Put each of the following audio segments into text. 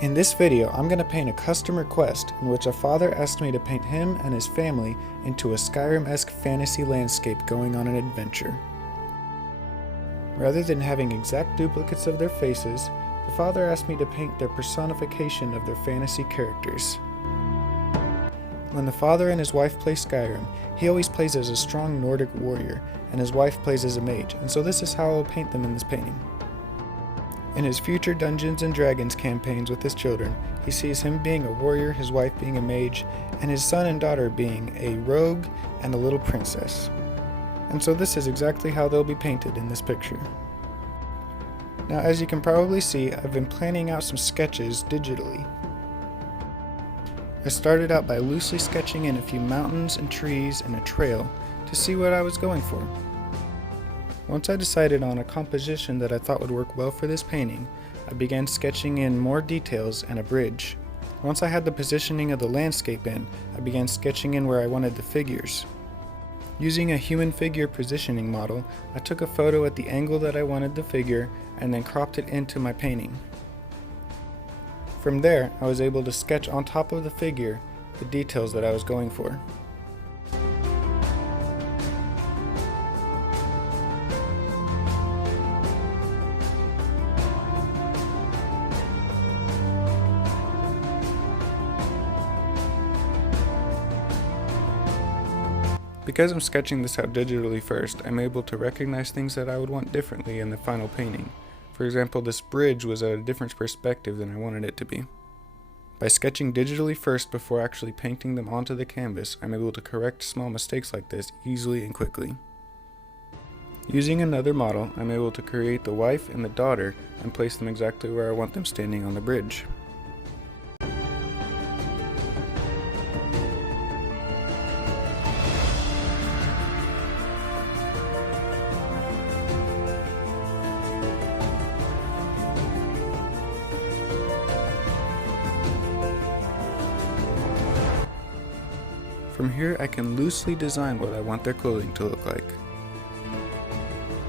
In this video, I'm going to paint a custom request in which a father asked me to paint him and his family into a Skyrim-esque fantasy landscape going on an adventure. Rather than having exact duplicates of their faces, the father asked me to paint their personification of their fantasy characters. When the father and his wife play Skyrim, he always plays as a strong Nordic warrior, and his wife plays as a mage, and so this is how I'll paint them in this painting. In his future Dungeons & Dragons campaigns with his children, he sees him being a warrior, his wife being a mage, and his son and daughter being a rogue and a little princess. And so this is exactly how they'll be painted in this picture. Now, as you can probably see, I've been planning out some sketches digitally. I started out by loosely sketching in a few mountains and trees and a trail to see what I was going for. Once I decided on a composition that I thought would work well for this painting, I began sketching in more details and a bridge. Once I had the positioning of the landscape in, I began sketching in where I wanted the figures. Using a human figure positioning model, I took a photo at the angle that I wanted the figure and then cropped it into my painting. From there, I was able to sketch on top of the figure the details that I was going for. Because I'm sketching this out digitally first, I'm able to recognize things that I would want differently in the final painting. For example, this bridge was at a different perspective than I wanted it to be. By sketching digitally first before actually painting them onto the canvas, I'm able to correct small mistakes like this easily and quickly. Using another model, I'm able to create the wife and the daughter and place them exactly where I want them standing on the bridge. From here, I can loosely design what I want their clothing to look like.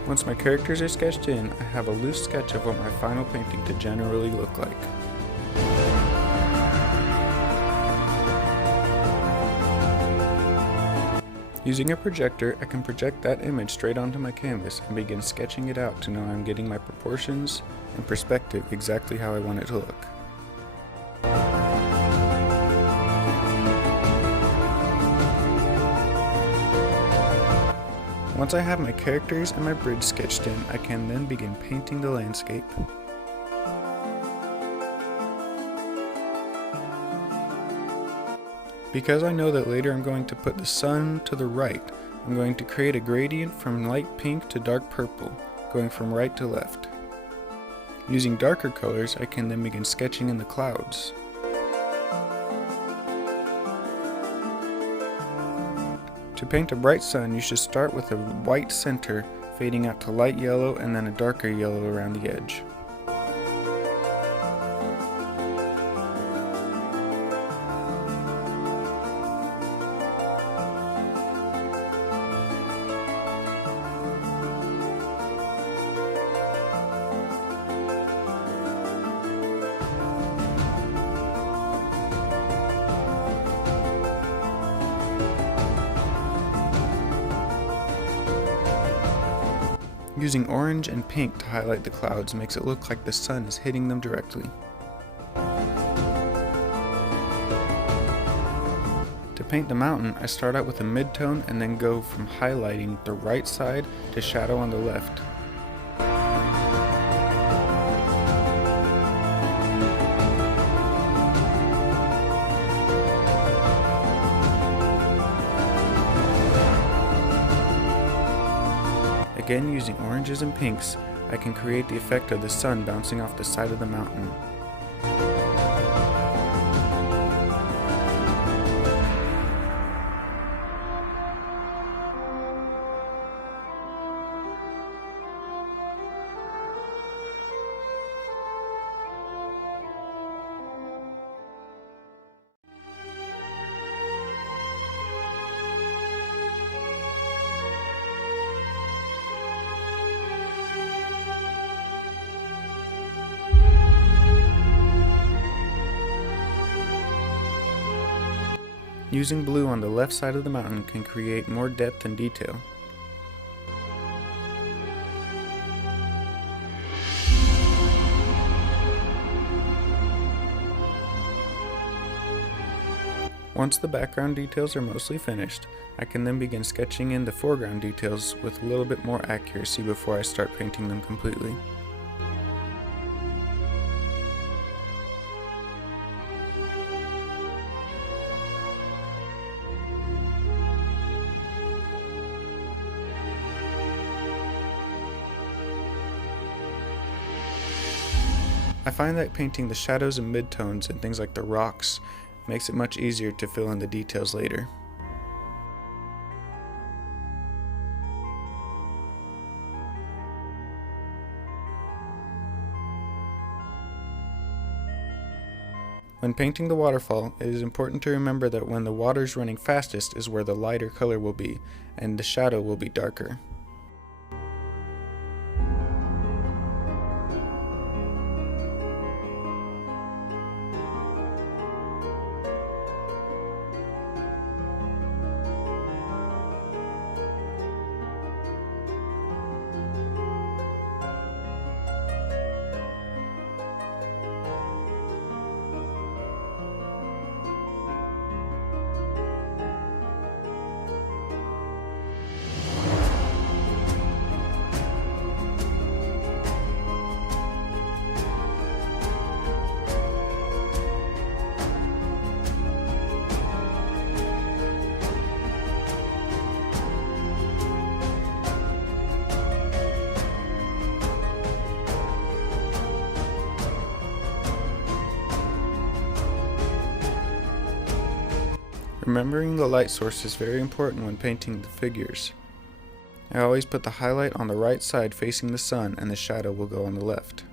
Once my characters are sketched in, I have a loose sketch of what my final painting to generally look like. Using a projector, I can project that image straight onto my canvas and begin sketching it out to know I'm getting my proportions and perspective exactly how I want it to look. Once I have my characters and my bridge sketched in, I can then begin painting the landscape. Because I know that later I'm going to put the sun to the right, I'm going to create a gradient from light pink to dark purple, going from right to left. Using darker colors, I can then begin sketching in the clouds. To paint a bright sun, you should start with a white center, fading out to light yellow and then a darker yellow around the edge. Using orange and pink to highlight the clouds makes it look like the sun is hitting them directly. To paint the mountain, I start out with a mid-tone and then go from highlighting the right side to shadow on the left. Again, using oranges and pinks, I can create the effect of the sun bouncing off the side of the mountain. Using blue on the left side of the mountain can create more depth and detail. Once the background details are mostly finished, I can then begin sketching in the foreground details with a little bit more accuracy before I start painting them completely. I find that painting the shadows and midtones and things like the rocks makes it much easier to fill in the details later. When painting the waterfall, it is important to remember that when the water is running fastest is where the lighter color will be, and the shadow will be darker. Remembering the light source is very important when painting the figures. I always put the highlight on the right side facing the sun, and the shadow will go on the left.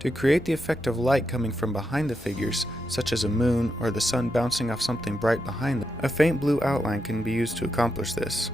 To create the effect of light coming from behind the figures, such as a moon or the sun bouncing off something bright behind them, a faint blue outline can be used to accomplish this.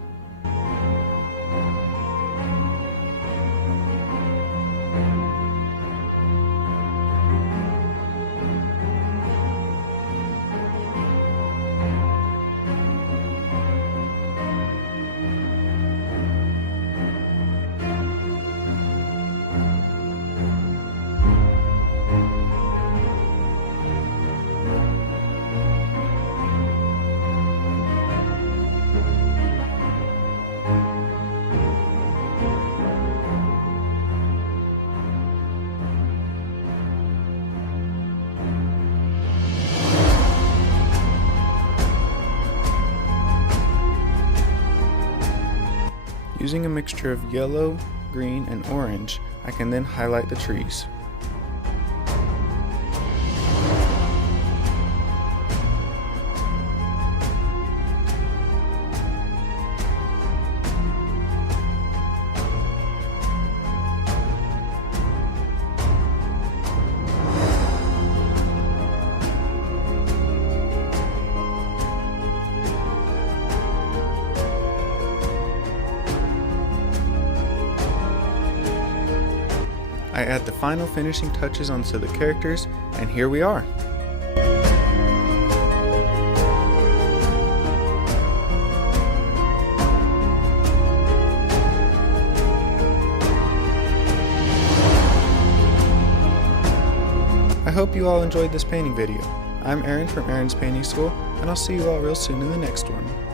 Using a mixture of yellow, green, and orange, I can then highlight the trees. I add the final finishing touches onto the characters, and here we are. I hope you all enjoyed this painting video. I'm Aaron from Aaron's Painting School, and I'll see you all real soon in the next one.